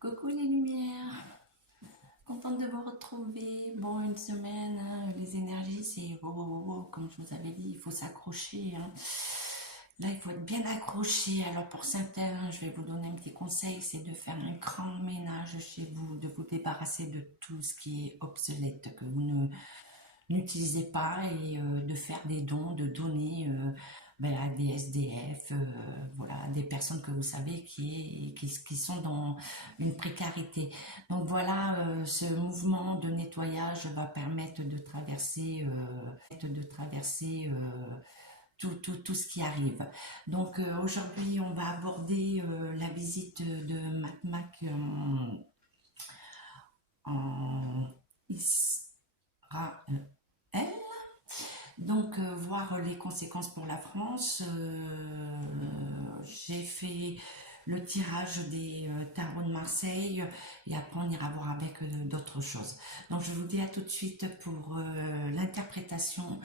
Coucou les lumières, contente de vous retrouver. Bon, une semaine, hein, les énergies, c'est comme je vous avais dit, il faut s'accrocher, hein. Là, il faut être bien accroché. Alors pour certains, je vais vous donner un petit conseil, c'est de faire un grand ménage chez vous, de vous débarrasser de tout ce qui est obsolète, que vous ne n'utilisez pas et de faire des dons, de donner à des SDF, voilà, des personnes que vous savez qui sont dans une précarité. Donc voilà, ce mouvement de nettoyage va permettre de traverser tout ce qui arrive. Donc aujourd'hui, on va aborder la visite de Mac en Israël. Donc, voir les conséquences pour la France. J'ai fait le tirage des tarots de Marseille et après on ira voir avec d'autres choses. Donc, je vous dis à tout de suite pour l'interprétation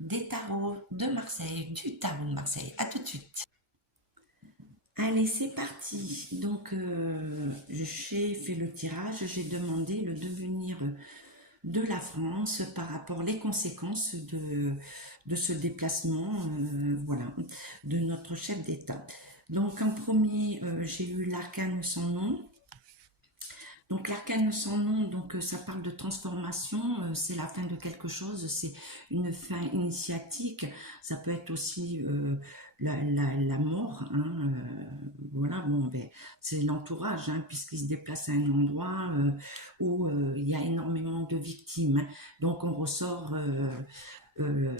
des tarots de Marseille, du tarot de Marseille. À tout de suite. Allez, c'est parti. Donc, j'ai fait le tirage, j'ai demandé le devenir de la France par rapport aux conséquences de ce déplacement, voilà, de notre chef d'État. Donc en premier, j'ai eu l'arcane sans nom. Donc l'arcane sans nom, donc ça parle de transformation, c'est la fin de quelque chose, c'est une fin initiatique, ça peut être aussi la mort, hein, voilà, bon, ben, c'est l'entourage, hein, puisqu'il se déplace à un endroit où il y a énormément de victimes, hein. Donc on ressort euh,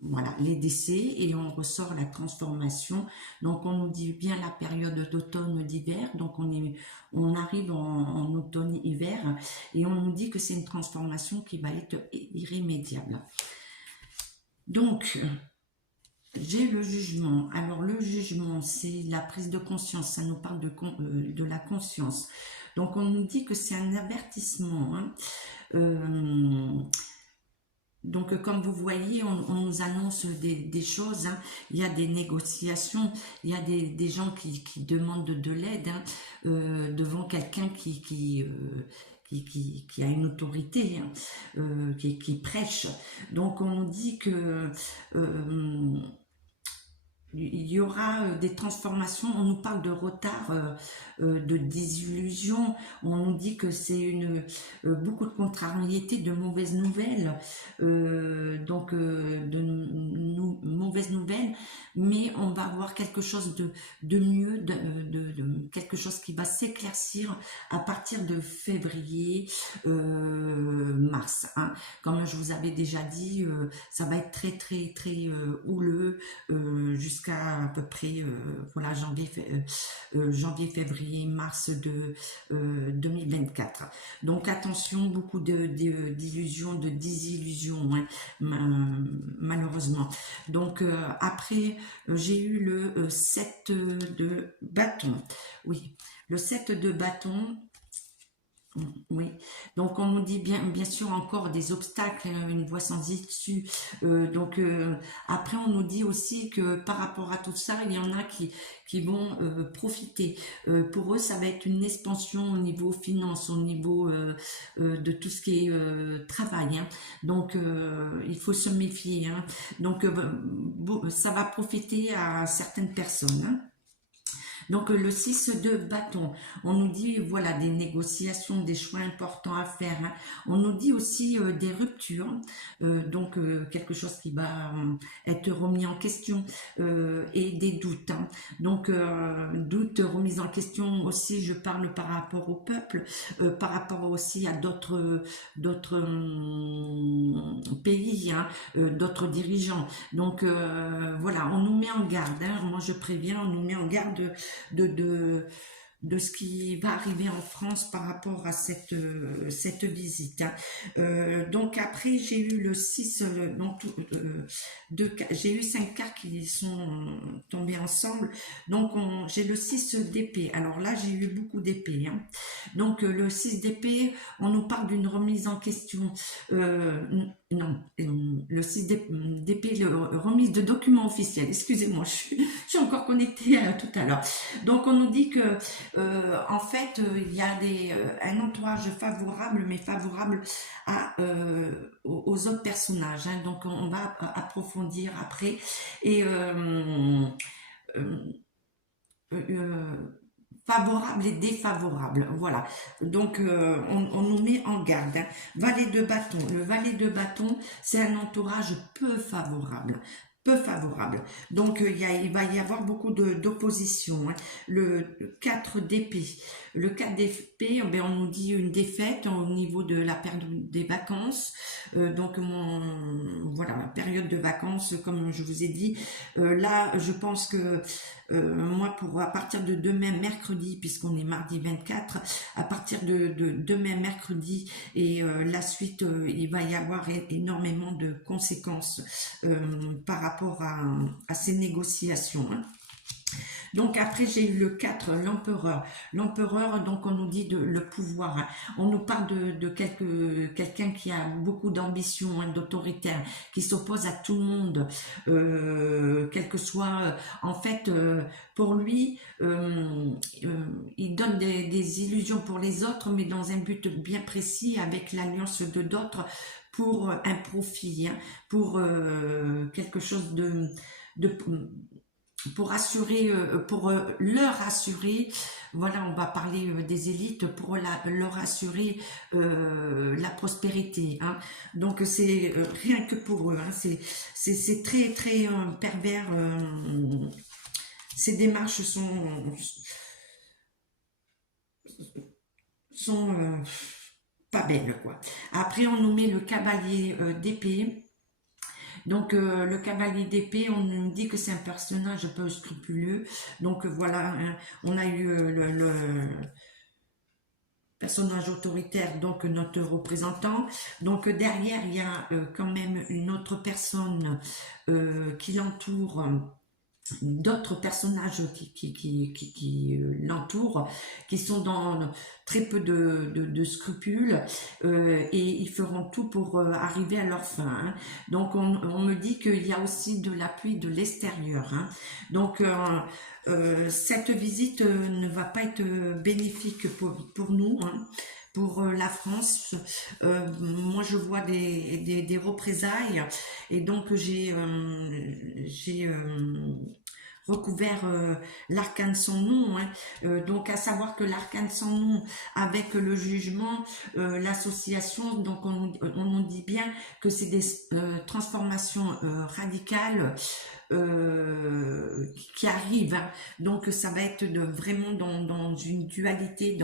voilà, les décès et on ressort la transformation. Donc on nous dit bien la période d'automne-d'hiver, donc on arrive en automne-hiver et on nous dit que c'est une transformation qui va être irrémédiable. Donc j'ai le jugement. Alors le jugement, c'est la prise de conscience, ça nous parle de la conscience. Donc on nous dit que c'est un avertissement, hein. Donc, comme vous voyez, on nous annonce des choses, hein. Il y a des négociations, il y a des gens qui demandent de l'aide, hein, devant quelqu'un qui a une autorité, hein, qui prêche. Donc, on nous dit que il y aura des transformations, on nous parle de retard, de désillusion, on nous dit que c'est beaucoup de contrariétés, de mauvaises nouvelles, mauvaises nouvelles, mais on va avoir quelque chose de mieux, quelque chose qui va s'éclaircir à partir de février, mars, hein. Comme je vous avais déjà dit, ça va être très houleux, jusqu'à à peu près voilà, janvier, février, mars de 2024. Donc attention, beaucoup d'illusions, de désillusions, hein, malheureusement. Donc après, j'ai eu le 7 de bâton. Oui, le 7 de bâton. Oui, donc on nous dit bien sûr encore des obstacles, une voie sans issue. Après on nous dit aussi que par rapport à tout ça, il y en a qui vont profiter. Pour eux, ça va être une expansion au niveau finance, au niveau de tout ce qui est travail, hein. Donc il faut se méfier, hein. Donc ça va profiter à certaines personnes, hein. Donc le 6 de bâton, on nous dit voilà des négociations, des choix importants à faire, hein. On nous dit aussi des ruptures, quelque chose qui va être remis en question, et des doutes, hein. Donc doutes, remise en question aussi, je parle par rapport au peuple, par rapport aussi à d'autres pays, hein, d'autres dirigeants. Donc voilà, on nous met en garde, hein. Moi je préviens, on nous met en garde de ce qui va arriver en France par rapport à cette visite, hein. Donc après j'ai eu le 6, j'ai eu 5 cartes qui sont tombées ensemble, donc j'ai le 6 d'épée. Alors là j'ai eu beaucoup d'épée, hein. Donc le 6 d'épée, on nous parle d'une remise en question, non, le 6 d'épée, remise de documents officiels. Excusez-moi, je suis encore connectée à tout à l'heure. Donc, on nous dit que, en fait, il y a un entourage favorable, mais favorable aux autres personnages, hein. Donc, on va approfondir après. Et euh, euh, favorable et défavorable, voilà. Donc on nous met en garde, hein. Valet de bâton, le valet de bâton, c'est un entourage peu favorable, peu favorable. Donc il va y avoir beaucoup d'opposition, hein. Le 4 d'épée, le 4 d'épée, ben, on nous dit une défaite au niveau de la période des vacances. Donc voilà, ma période de vacances, comme je vous ai dit, là je pense que moi, à partir de demain mercredi, puisqu'on est mardi 24, à partir de demain mercredi et la suite, il va y avoir énormément de conséquences par rapport à ces négociations, hein. Donc après j'ai eu le 4, l'empereur. L'empereur, donc on nous dit le pouvoir, hein. On nous parle de quelqu'un qui a beaucoup d'ambition, hein, d'autoritaire, qui s'oppose à tout le monde, quel que soit, en fait, pour lui, il donne des illusions pour les autres, mais dans un but bien précis, avec l'alliance de d'autres, pour un profit, hein, pour quelque chose de pour assurer, pour leur assurer, voilà, on va parler des élites, pour leur assurer la prospérité, hein. Donc c'est rien que pour eux, hein. C'est très très pervers. Ces démarches sont pas belles, quoi. Après on nous met le cavalier d'épée. Donc le cavalier d'épée, on nous dit que c'est un personnage peu scrupuleux. Donc voilà, hein, on a eu le personnage autoritaire, donc notre représentant. Donc derrière, il y a quand même une autre personne qui l'entoure, d'autres personnages qui l'entourent, qui sont dans très peu de scrupules, et ils feront tout pour arriver à leur fin, hein. Donc on me dit qu'il y a aussi de l'appui de l'extérieur, hein. Donc cette visite ne va pas être bénéfique pour nous, hein, pour la France. Moi je vois des représailles, et donc j'ai recouvert l'arcane sans nom, hein. Donc à savoir que l'arcane sans nom, avec le jugement, l'association, donc on nous dit bien que c'est des transformations radicales qui arrivent, hein. Donc ça va être vraiment dans une dualité,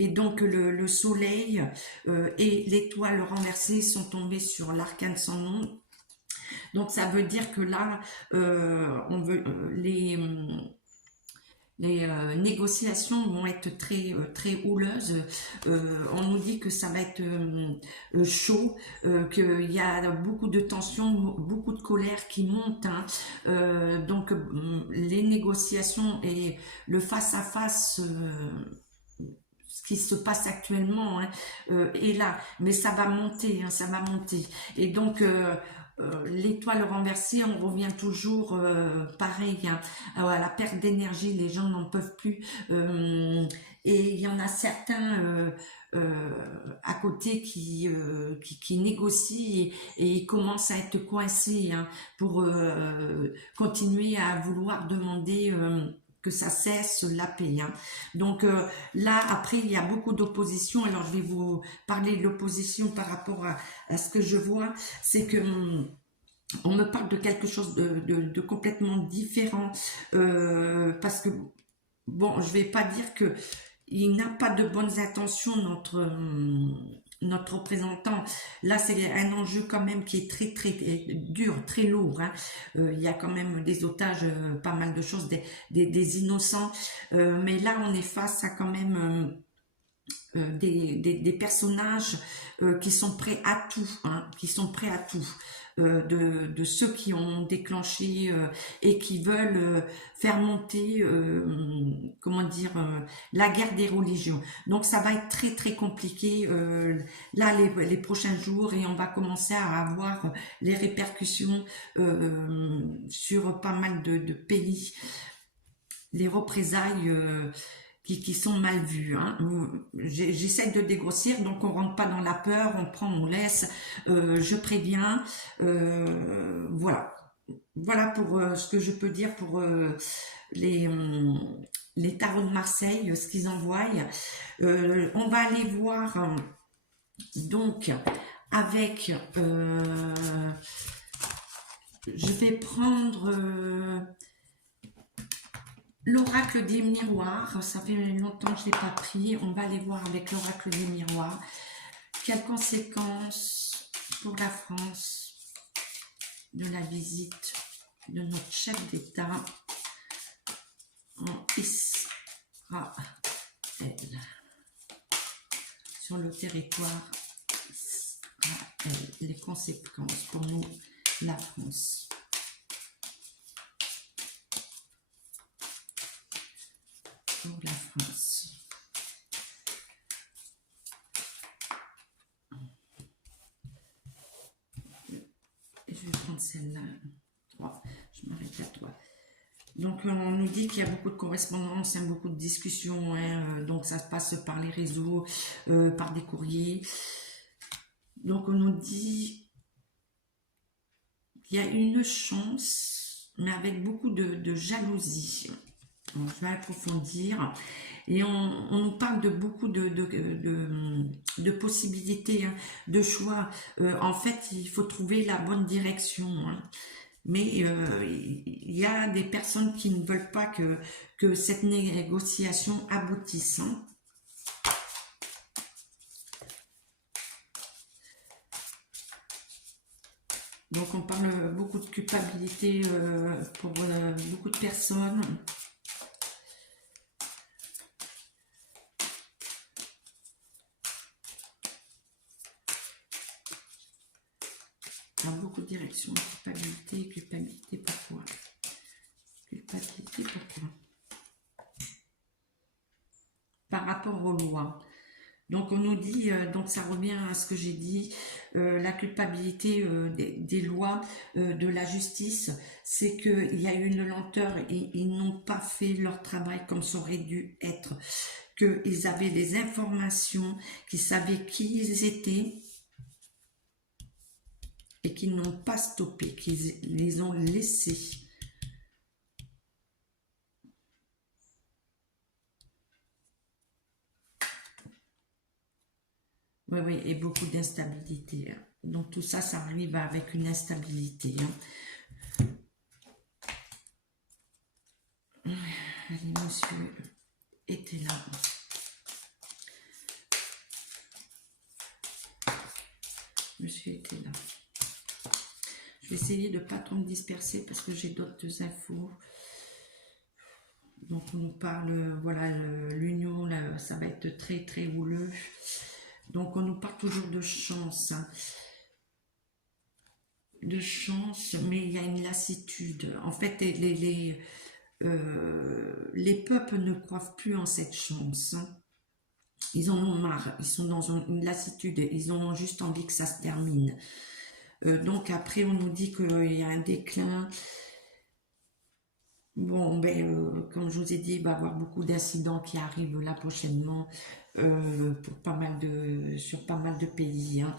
et donc le soleil et l'étoile renversée sont tombés sur l'arcane sans nom. Donc ça veut dire que là, on veut les négociations vont être très houleuses. On nous dit que ça va être chaud, qu'il y a beaucoup de tensions, beaucoup de colère qui monte, hein. Donc les négociations et le face-à-face, ce qui se passe actuellement, hein, est là, mais ça va monter, hein, ça va monter. Et donc l'étoile renversée, on revient toujours pareil, hein, à la perte d'énergie, les gens n'en peuvent plus, et il y en a certains à côté qui négocient, et ils commencent à être coincés, hein, pour continuer à vouloir demander que ça cesse la paix, hein. Donc là, après, il y a beaucoup d'opposition. Alors, je vais vous parler de l'opposition par rapport à ce que je vois. C'est que on me parle de quelque chose de complètement différent, parce que, bon, je vais pas dire que il n'a pas de bonnes intentions, notre représentant. Là, c'est un enjeu quand même qui est très très dur, très lourd, hein. Il y a quand même des otages, pas mal de choses, des innocents, mais là, on est face à quand même des personnages qui sont prêts à tout, hein, qui sont prêts à tout. De ceux qui ont déclenché et qui veulent faire monter, comment dire, la guerre des religions. Donc ça va être très très compliqué là les prochains jours, et on va commencer à avoir les répercussions sur pas mal de pays, les représailles qui sont mal vues. Hein. J'essaie de dégrossir, donc on rentre pas dans la peur, on prend, on laisse, je préviens, voilà. Voilà pour ce que je peux dire pour les, les tarots de Marseille, ce qu'ils envoient. On va aller voir donc avec, je vais prendre l'oracle des miroirs. Ça fait longtemps que je ne l'ai pas pris. On va aller voir avec l'oracle des miroirs. Quelles conséquences pour la France de la visite de notre chef d'État en Israël, sur le territoire Israël. Les conséquences pour nous, la France. Pour la France. Je vais prendre celle-là. Je m'arrête à toi. Donc on nous dit qu'il y a beaucoup de correspondances, hein, beaucoup de discussions, hein, donc ça se passe par les réseaux, par des courriers. Donc on nous dit qu'il y a une chance, mais avec beaucoup de jalousie. Donc, je vais approfondir. Et on nous parle de beaucoup de possibilités, hein, de choix. En fait, il faut trouver la bonne direction. Hein. Mais il y a des personnes qui ne veulent pas que cette négociation aboutisse. Hein. Donc on parle beaucoup de culpabilité pour beaucoup de personnes. Dans beaucoup de directions, culpabilité, pourquoi? Culpabilité, pourquoi? Par rapport aux lois. Donc on nous dit, donc ça revient à ce que j'ai dit, la culpabilité des lois, de la justice, c'est qu'il y a eu une lenteur et ils n'ont pas fait leur travail comme ça aurait dû être, qu'ils avaient les informations, qu'ils savaient qui ils étaient, et qu'ils n'ont pas stoppé, qu'ils les ont laissés. Oui, oui, et beaucoup d'instabilité. Hein. Donc tout ça, ça arrive avec une instabilité. Hein. Allez, monsieur était là. Monsieur était là. Je vais essayer de ne pas trop me disperser parce que j'ai d'autres infos. Donc on nous parle, voilà, l'union, ça va être très très houleux. Donc on nous parle toujours de chance. Hein. De chance, mais il y a une lassitude. En fait, les peuples ne croient plus en cette chance. Hein. Ils en ont marre, ils sont dans une lassitude, ils ont juste envie que ça se termine. Donc après, on nous dit qu'il y a un déclin. Bon, ben, comme je vous ai dit, il va y avoir beaucoup d'incidents qui arrivent là prochainement pour sur pas mal de pays. Hein.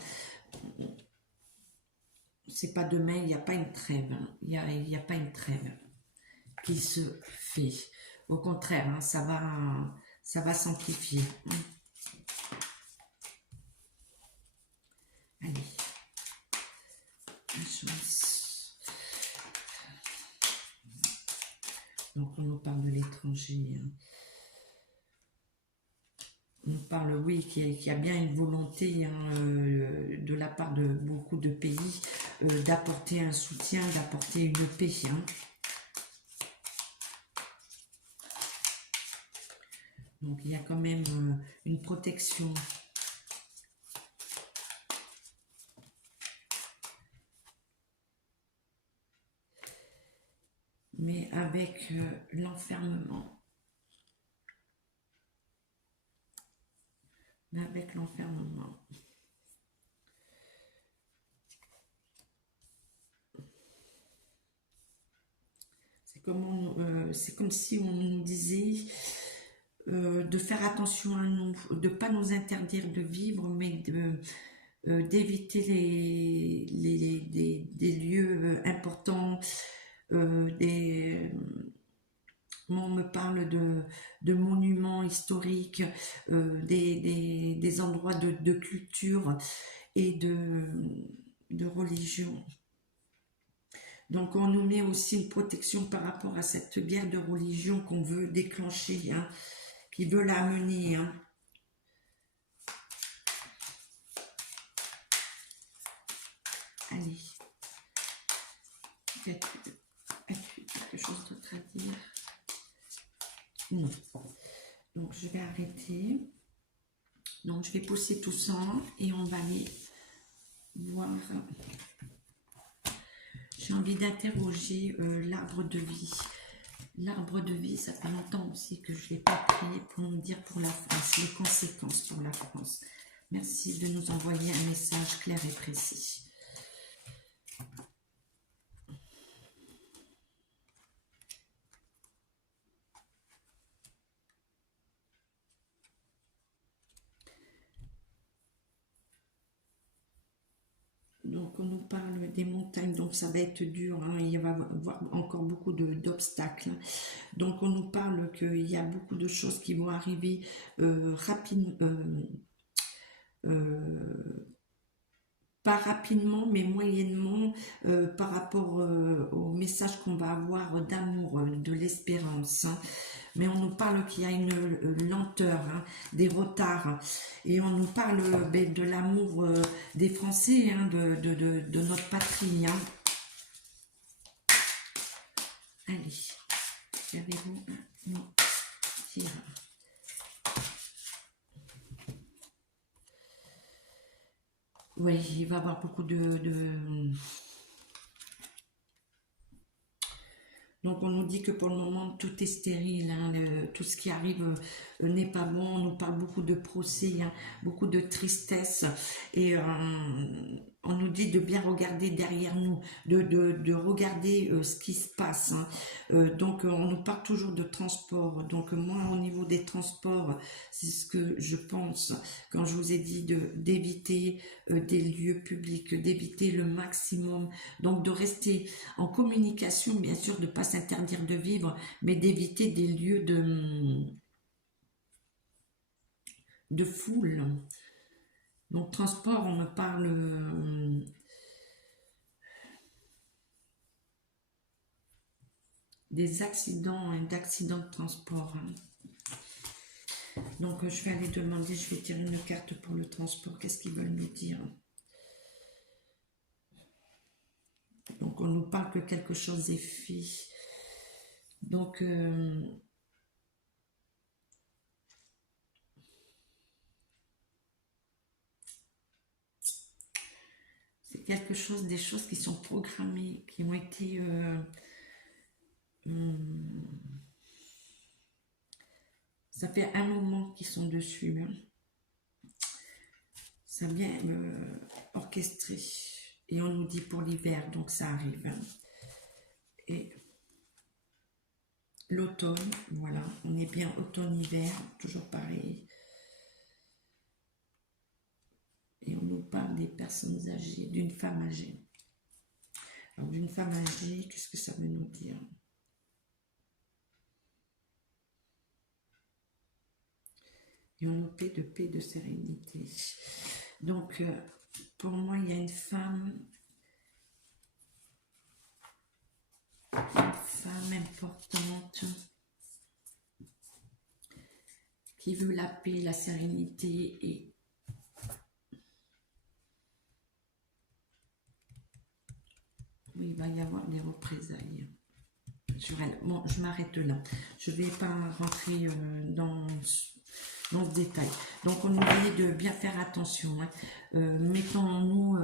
C'est pas demain, il n'y a pas une trêve. Hein. Il n'y a pas une trêve qui se fait. Au contraire, hein, ça va s'amplifier. Allez, la chance. Donc on nous parle de l'étranger. Hein. On nous parle, oui, qu'il y a bien une volonté hein, de la part de beaucoup de pays d'apporter un soutien, d'apporter une paix. Hein. Donc il y a quand même une protection. Mais avec l'enfermement. avec l'enfermement. C'est comme si on nous disait de faire attention à nous, de ne pas nous interdire de vivre, mais d'éviter des lieux importants, on me parle de monuments historiques, des endroits de culture et de religion. Donc on nous met aussi une protection par rapport à cette guerre de religion qu'on veut déclencher, hein, qui veut la mener. Hein. Allez. As-tu quelque chose d'autre à dire? Non. Donc je vais arrêter. Donc je vais pousser tout ça et on va aller voir. J'ai envie d'interroger l'arbre de vie. L'arbre de vie, ça fait longtemps aussi que je ne l'ai pas pris pour me dire pour la France, les conséquences pour la France. Merci de nous envoyer un message clair et précis. Donc on nous parle des montagnes, donc ça va être dur, hein, il va y avoir encore beaucoup d'obstacles. Donc on nous parle qu'il y a beaucoup de choses qui vont arriver rapidement, pas rapidement, mais moyennement par rapport au message qu'on va avoir d'amour, de l'espérance. Hein. Mais on nous parle qu'il y a une lenteur, hein, des retards, et on nous parle de l'amour des Français, hein, de notre patrie. Hein. Allez, avez-vous un tir. Oui, il va y avoir beaucoup Donc on nous dit que pour le moment tout est stérile, hein, tout ce qui arrive n'est pas bon, on nous parle beaucoup de procès, hein, beaucoup de tristesse, et on nous dit de bien regarder derrière nous, de regarder ce qui se passe. Hein. Donc on nous parle toujours de transport, donc moi au niveau des transports, c'est ce que je pense quand je vous ai dit d'éviter des lieux publics, d'éviter le maximum, donc de rester en communication, bien sûr, de ne pas s'interdire de vivre, mais d'éviter des lieux de foule. Donc transport, on me parle des accidents et d'accidents de transport. Hein. Donc je vais aller demander, je vais tirer une carte pour le transport, qu'est-ce qu'ils veulent nous dire? Donc on nous parle que quelque chose est fait. Donc c'est quelque chose, des choses qui sont programmées, qui ont été ça fait un moment qu'ils sont dessus. Hein. Ça vient orchestré. Et on nous dit pour l'hiver, donc ça arrive. Hein. Et l'automne, voilà, on est bien automne-hiver, toujours pareil. Et on nous parle des personnes âgées, d'une femme âgée. Alors d'une femme âgée, qu'est-ce que ça veut nous dire? Et on nous paie de sérénité. Donc, pour moi, il y a une femme importante qui veut la paix, la sérénité et oui, il va y avoir des représailles sur elle. Bon, je m'arrête là. Je ne vais pas rentrer dans ce détail. Donc on nous dit de bien faire attention, hein. Mettons-nous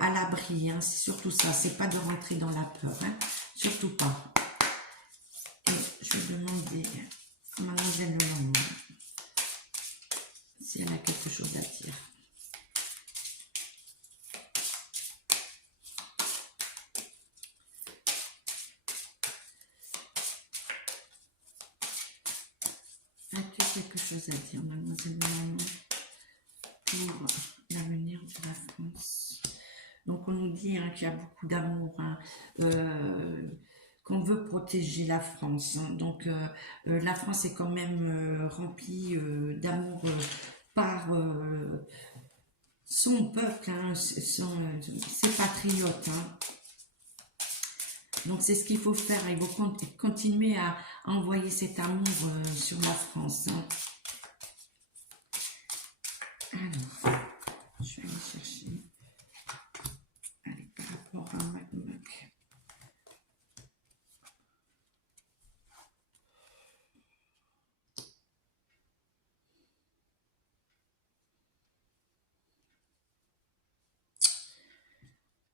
à l'abri, hein. C'est surtout ça, c'est pas de rentrer dans la peur, hein. Surtout pas. Et je vais demander à Mademoiselle Lenormand si elle a quelque quelque chose à dire, mademoiselle Mélanie, pour l'avenir de la France. Donc on nous dit hein, qu'il y a beaucoup d'amour, hein, qu'on veut protéger la France. Hein. Donc la France est quand même remplie d'amour par son peuple, hein, ses patriotes. Hein. Donc c'est ce qu'il faut faire, il faut continuer à envoyer cet amour sur la France. Hein. Alors, je vais aller chercher. Allez, par rapport à Mac.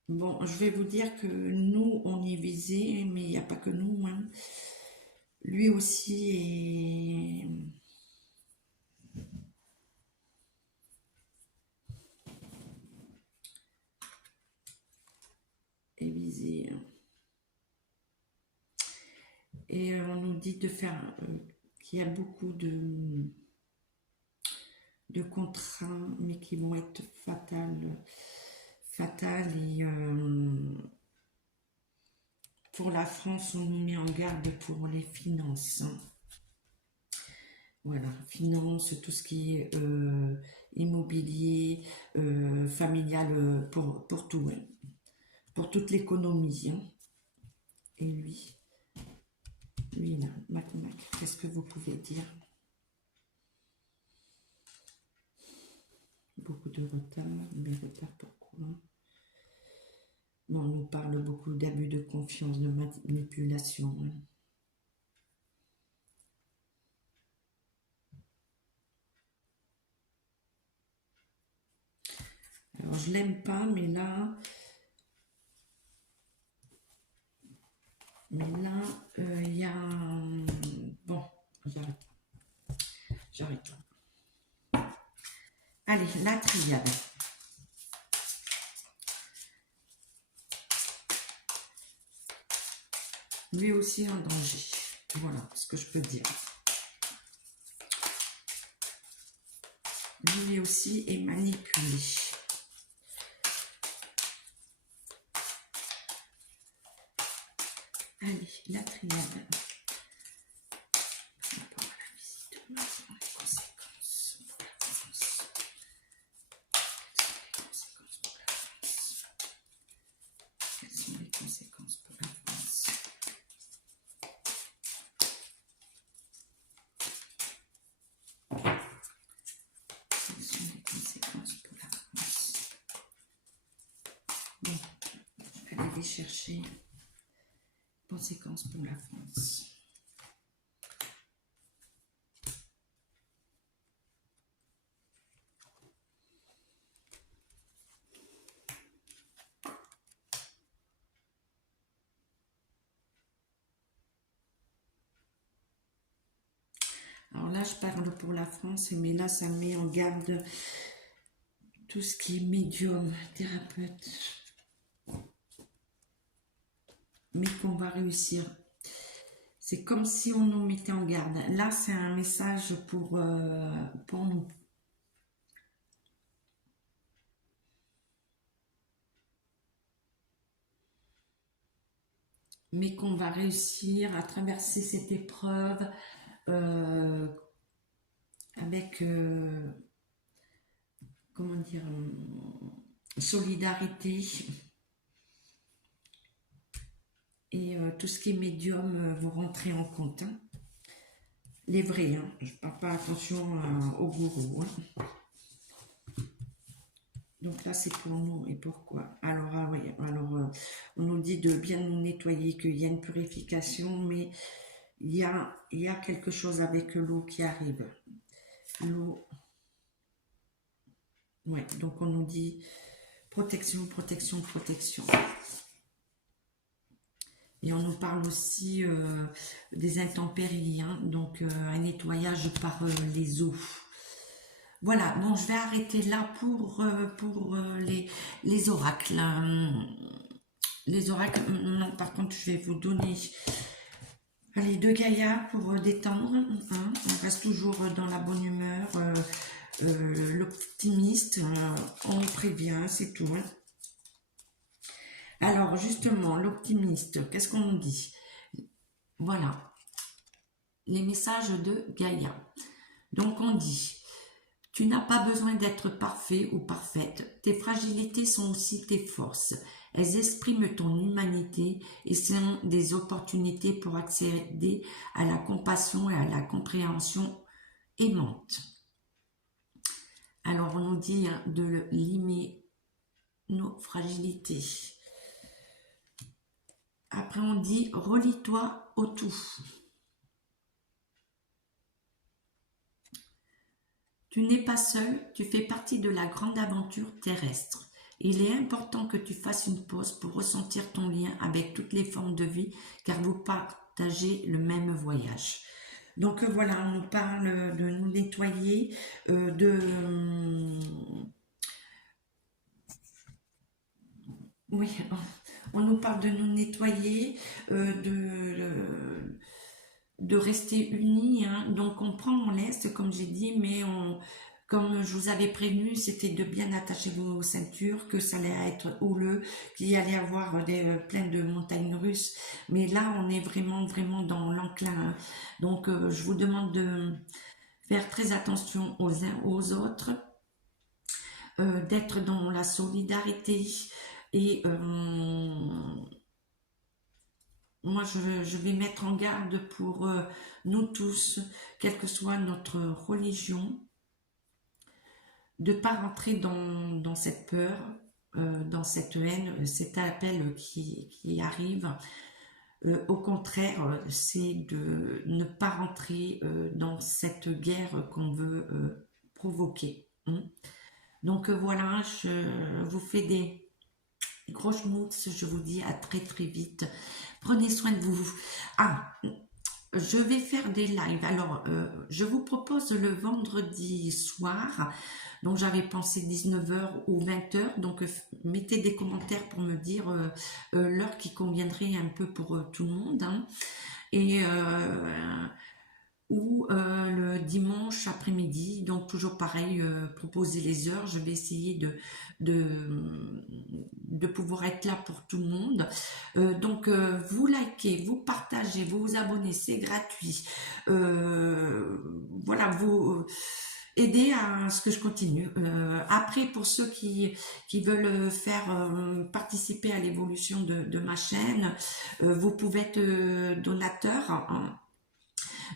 Bon, je vais vous dire que nous, on est visés, mais il n'y a pas que nous. Hein. Lui aussi est visé. Et on nous dit de faire qu'il y a beaucoup de contraintes, mais qui vont être fatales et pour la France, on nous met en garde pour les finances. Hein. Voilà, finances, tout ce qui est immobilier, familial, pour tout, hein. Pour toute l'économie. Hein. Et lui là, Mac, qu'est-ce que vous pouvez dire? Beaucoup de retard, mais retard pourquoi? Bon, on nous parle beaucoup d'abus de confiance, de manipulation. Hein. Alors, je l'aime pas, mais là, il y a... Bon, j'arrête. Allez, la triade. Lui aussi en danger. Voilà ce que je peux dire. Lui aussi est manipulé. Allez, la triade. Par rapport à la visite de Mars, les conséquences pour la France. Quelles sont les conséquences pour la France? Quelles sont les conséquences pour la France? Bon, je vais aller les chercher. Conséquences pour la France. Alors là, je parle pour la France, mais là, ça met en garde tout ce qui est médium, thérapeute. Mais qu'on va réussir. C'est comme si on nous mettait en garde. Là, c'est un message pour nous. Mais qu'on va réussir à traverser cette épreuve avec, comment dire, solidarité. Et tout ce qui est médium vont rentrer en compte. Hein. Les vrais, hein. Je ne parle pas attention aux gourous. Hein. Donc là, c'est pour nous. Et pourquoi? Alors, ah oui, alors on nous dit de bien nous nettoyer, qu'il y a une purification, mais il y a quelque chose avec l'eau qui arrive. L'eau. Ouais, donc on nous dit protection, protection, protection. Et on nous parle aussi des intempéries, hein, donc un nettoyage par les eaux. Voilà, bon, je vais arrêter là pour les oracles. Les oracles, non, par contre, je vais vous donner Allez, de Gaïa pour détendre, hein. On reste toujours dans la bonne humeur, l'optimiste, on prévient, c'est tout, hein. Alors justement, l'optimiste, qu'est-ce qu'on nous dit? Voilà, les messages de Gaïa. Donc on dit, tu n'as pas besoin d'être parfait ou parfaite, tes fragilités sont aussi tes forces. Elles expriment ton humanité et sont des opportunités pour accéder à la compassion et à la compréhension aimante. Alors on nous dit de limer nos fragilités. Après on dit relie-toi au tout. Tu n'es pas seul, tu fais partie de la grande aventure terrestre. Il est important que tu fasses une pause pour ressentir ton lien avec toutes les formes de vie, car vous partagez le même voyage. Donc voilà, on nous parle de nous nettoyer, oui, on nous parle de nous nettoyer, de rester unis, hein. Donc on prend, on laisse, comme j'ai dit, mais comme je vous avais prévenu, c'était de bien attacher vos ceintures, que ça allait être houleux, qu'il y allait avoir plein de montagnes russes. Mais là, on est vraiment, vraiment dans l'enclin, hein. Donc je vous demande de faire très attention aux uns aux autres, d'être dans la solidarité et moi je vais mettre en garde pour nous tous, quelle que soit notre religion, de ne pas rentrer dans cette peur, dans cette haine, cet appel qui arrive. Au contraire, c'est de ne pas rentrer dans cette guerre qu'on veut provoquer, hein. Donc voilà, je vous fais des gros schmutz, je vous dis à très très vite. Prenez soin de vous. Ah, je vais faire des lives. Alors, je vous propose le vendredi soir. Donc, j'avais pensé 19h ou 20h. Donc, mettez des commentaires pour me dire l'heure qui conviendrait un peu pour tout le monde, hein. Et ou le dimanche après-midi, donc toujours pareil, proposer les heures, je vais essayer de, de pouvoir être là pour tout le monde. Donc vous likez, vous partagez, vous vous abonnez, c'est gratuit. Voilà, vous aider à ce que je continue. Après, pour ceux qui veulent faire participer à l'évolution de ma chaîne, vous pouvez être donateur, hein.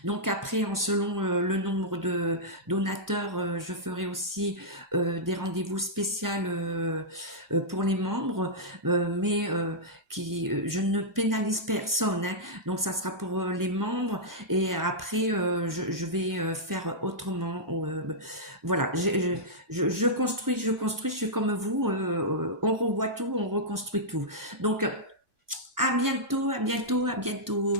Donc après, selon le nombre de donateurs, je ferai aussi des rendez-vous spéciaux pour les membres, mais je ne pénalise personne, hein. Donc ça sera pour les membres et après je vais faire autrement. Voilà, je construis, je suis comme vous, on revoit tout, on reconstruit tout. Donc à bientôt, à bientôt, à bientôt.